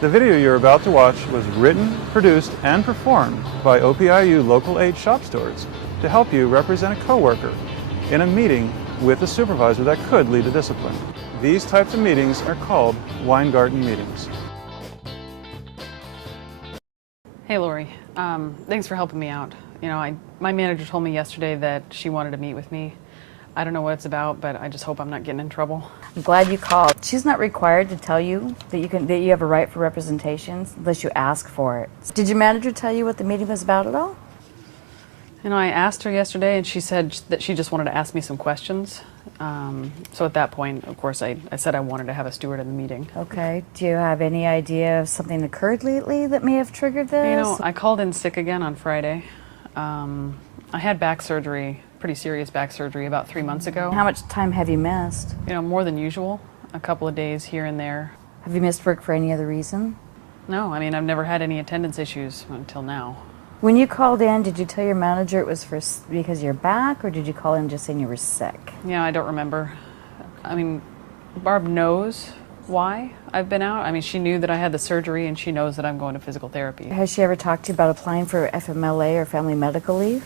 The video you're about to watch was written, produced, and performed by OPIU local aid shop stewards to help you represent a coworker in a meeting with a supervisor that could lead to discipline. These types of meetings are called Weingarten meetings. Hey Lori, thanks for helping me out. My manager told me yesterday that she wanted to meet with me. I don't know what it's about, but I just hope I'm not getting in trouble. I'm glad you called. She's not required to tell you that you have a right for representation unless you ask for it. Did your manager tell you what the meeting was about at all? I asked her yesterday and she said that she just wanted to ask me some questions. So at that point, of course, I said I wanted to have a steward in the meeting. Okay. Do you have any idea if something occurred lately that may have triggered this? I called in sick again on Friday. I had back surgery, pretty serious back surgery, about 3 months ago. How much time have you missed? More than usual, a couple of days here and there. Have you missed work for any other reason? No, I've never had any attendance issues until now. When you called in, did you tell your manager it was because of your back, or did you call in just saying you were sick? Yeah, I don't remember. Barb knows why I've been out. She knew that I had the surgery and she knows that I'm going to physical therapy. Has she ever talked to you about applying for FMLA or family medical leave?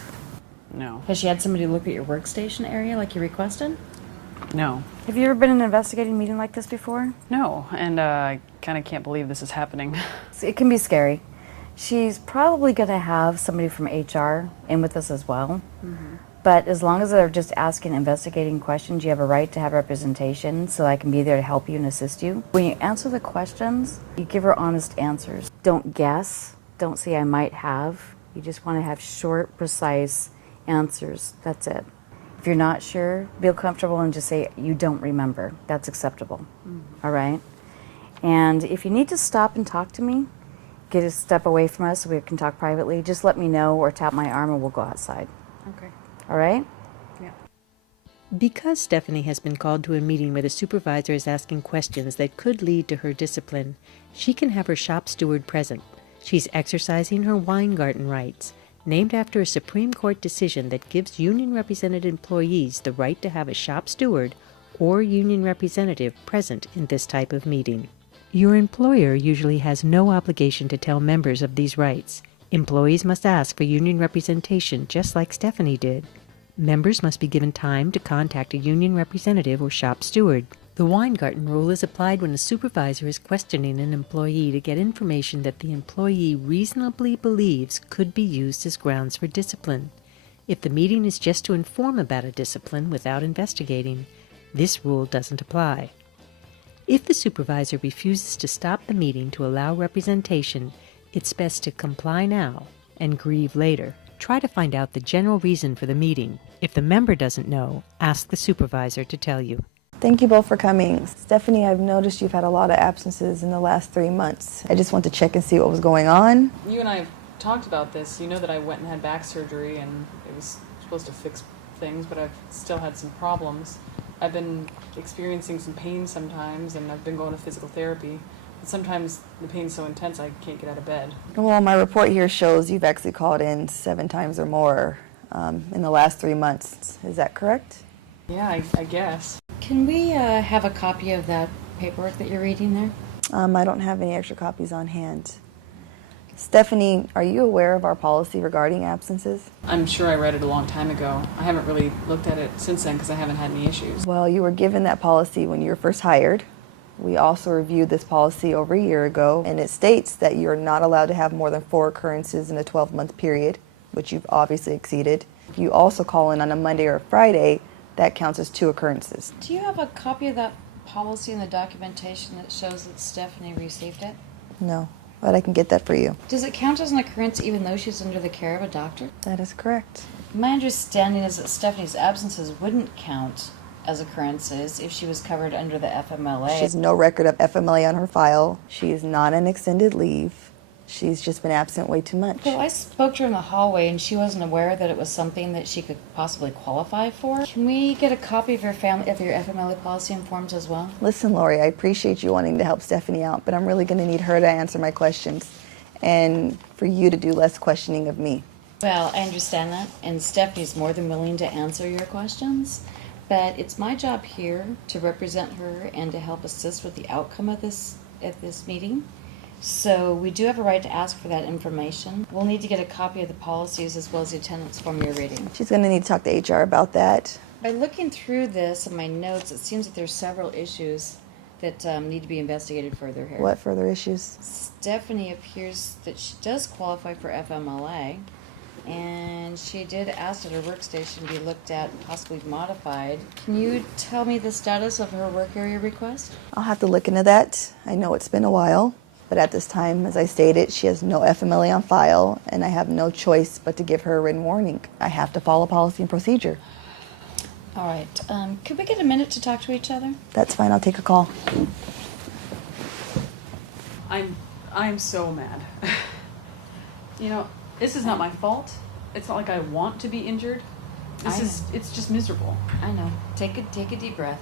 No. Has she had somebody look at your workstation area like you requested? No. Have you ever been in an investigating meeting like this before? No, and I kind of can't believe this is happening. It can be scary. She's probably going to have somebody from HR in with us as well. Mm-hmm. But as long as they're just asking investigating questions, you have a right to have representation so I can be there to help you and assist you. When you answer the questions, you give her honest answers. Don't guess. Don't say I might have. You just want to have short, precise answers. That's it. If you're not sure, feel comfortable and just say you don't remember. That's acceptable. Mm-hmm. All right? And if you need to stop and talk to me, get a step away from us so we can talk privately, just let me know or tap my arm and we'll go outside. Okay. All right? Yeah. Because Stephanie has been called to a meeting where the supervisor is asking questions that could lead to her discipline, she can have her shop steward present. She's exercising her Weingarten rights, named after a Supreme Court decision that gives union-represented employees the right to have a shop steward or union representative present in this type of meeting. Your employer usually has no obligation to tell members of these rights. Employees must ask for union representation just like Stephanie did. Members must be given time to contact a union representative or shop steward. The Weingarten rule is applied when a supervisor is questioning an employee to get information that the employee reasonably believes could be used as grounds for discipline. If the meeting is just to inform about a discipline without investigating, this rule doesn't apply. If the supervisor refuses to stop the meeting to allow representation, it's best to comply now and grieve later. Try to find out the general reason for the meeting. If the member doesn't know, ask the supervisor to tell you. Thank you both for coming. Stephanie, I've noticed you've had a lot of absences in the last 3 months. I just want to check and see what was going on. You and I have talked about this. You know that I went and had back surgery and it was supposed to fix things, but I've still had some problems. I've been experiencing some pain sometimes and I've been going to physical therapy. But sometimes the pain's so intense I can't get out of bed. Well, my report here shows you've actually called in 7 times or more in the last 3 months. Is that correct? Yeah, I guess. Can we have a copy of that paperwork that you're reading there? I don't have any extra copies on hand. Stephanie, are you aware of our policy regarding absences? I'm sure I read it a long time ago. I haven't really looked at it since then because I haven't had any issues. Well, you were given that policy when you were first hired. We also reviewed this policy over a year ago, and it states that you're not allowed to have more than 4 occurrences in a 12-month period, which you've obviously exceeded. If you also call in on a Monday or a Friday, that counts as 2 occurrences. Do you have a copy of that policy in the documentation that shows that Stephanie received it? No, but I can get that for you. Does it count as an occurrence even though she's under the care of a doctor? That is correct. My understanding is that Stephanie's absences wouldn't count as occurrences if she was covered under the FMLA. She has no record of FMLA on her file. She is not on extended leave. She's just been absent way too much. Well, I spoke to her in the hallway and she wasn't aware that it was something that she could possibly qualify for. Can we get a copy of your FMLA policy and forms as well? Listen, Lori, I appreciate you wanting to help Stephanie out, but I'm really going to need her to answer my questions and for you to do less questioning of me. Well, I understand that, and Stephanie's more than willing to answer your questions, but it's my job here to represent her and to help assist with the outcome of this meeting. So we do have a right to ask for that information. We'll need to get a copy of the policies as well as the attendance form you're reading. She's going to need to talk to HR about that. By looking through this in my notes, it seems that there's several issues that need to be investigated further here. What further issues? Stephanie appears that she does qualify for FMLA, and she did ask that her workstation be looked at and possibly modified. Can you tell me the status of her work area request? I'll have to look into that. I know it's been a while, but at this time, as I stated, she has no FMLA on file, and I have no choice but to give her a written warning. I have to follow policy and procedure. All right. Could we get a minute to talk to each other? That's fine. I'll take a call. I'm so mad. You know, this is not my fault. It's not like I want to be injured. It's just miserable. I know. Take a deep breath.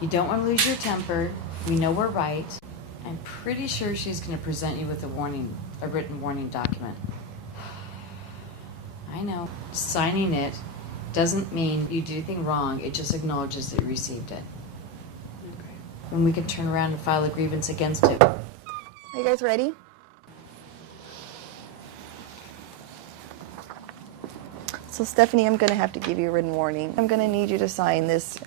You don't want to lose your temper. We know we're right. I'm pretty sure she's going to present you with a written warning document. I know. Signing it doesn't mean you did anything wrong. It just acknowledges that you received it. Okay. And we can turn around and file a grievance against it. Are you guys ready? So Stephanie, I'm going to have to give you a written warning. I'm going to need you to sign this.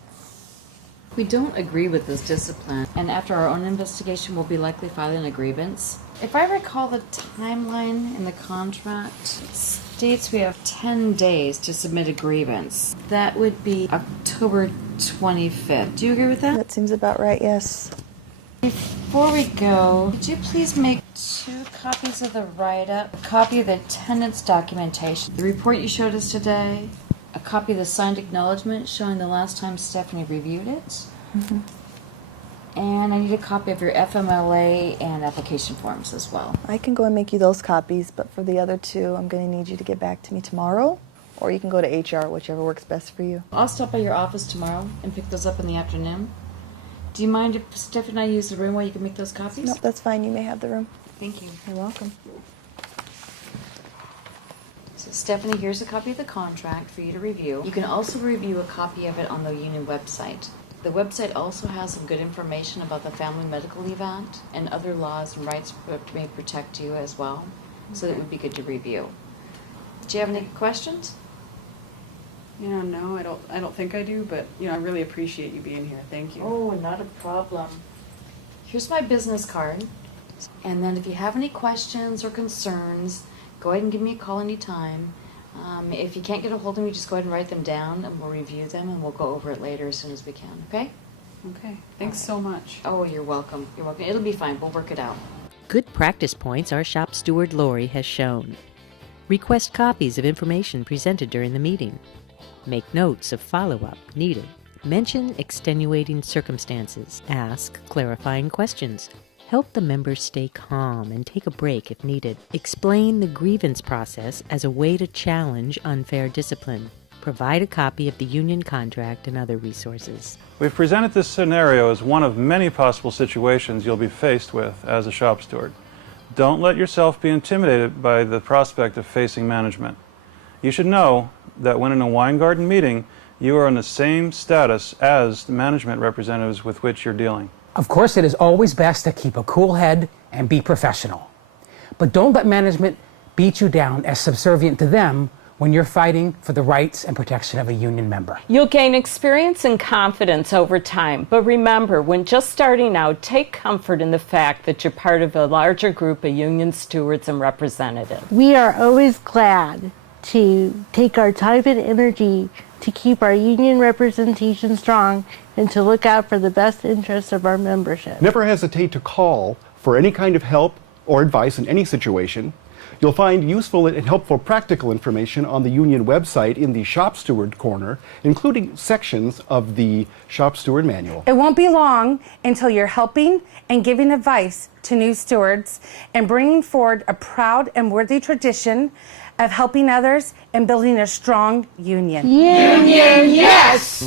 We don't agree with this discipline, and after our own investigation, we'll be likely filing a grievance. If I recall the timeline in the contract, it states we have 10 days to submit a grievance. That would be October 25th. Do you agree with that? That seems about right, yes. Before we go, could you please make 2 copies of the write-up, a copy of the attendance documentation, the report you showed us today, a copy of the signed acknowledgement showing the last time Stephanie reviewed it, and I need a copy of your FMLA and application forms as well. I can go and make you those copies, but for the other 2, I'm going to need you to get back to me tomorrow, or you can go to HR, whichever works best for you. I'll stop by your office tomorrow and pick those up in the afternoon. Do you mind if Stephanie and I use the room while you can make those copies? Nope, that's fine. You may have the room. Thank you. You're welcome. So Stephanie, here's a copy of the contract for you to review. You can also review a copy of it on the union website. The website also has some good information about the Family Medical Leave Act and other laws and rights that may protect you as well. So that would be good to review. Do you have any questions? Yeah, no, I don't think I do, but I really appreciate you being here. Thank you. Oh, not a problem. Here's my business card. And then if you have any questions or concerns, go ahead and give me a call anytime. If you can't get a hold of me, just go ahead and write them down and we'll review them and we'll go over it later as soon as we can, okay? Okay. Thanks so much. Oh, you're welcome. You're welcome. It'll be fine. We'll work it out. Good practice points our shop steward Lori has shown. Request copies of information presented during the meeting. Make notes of follow-up needed. Mention extenuating circumstances. Ask clarifying questions. Help the members stay calm and take a break if needed. Explain the grievance process as a way to challenge unfair discipline. Provide a copy of the union contract and other resources. We've presented this scenario as one of many possible situations you'll be faced with as a shop steward. Don't let yourself be intimidated by the prospect of facing management. You should know that when in a Weingarten meeting, you are in the same status as the management representatives with which you're dealing. Of course, it is always best to keep a cool head and be professional. But don't let management beat you down as subservient to them when you're fighting for the rights and protection of a union member. You'll gain experience and confidence over time, but remember, when just starting out, take comfort in the fact that you're part of a larger group of union stewards and representatives. We are always glad to take our time and energy to keep our union representation strong and to look out for the best interests of our membership. Never hesitate to call for any kind of help or advice in any situation. You'll find useful and helpful practical information on the union website in the Shop Steward corner, including sections of the Shop Steward Manual. It won't be long until you're helping and giving advice to new stewards and bringing forward a proud and worthy tradition of helping others and building a strong union. Union, yes!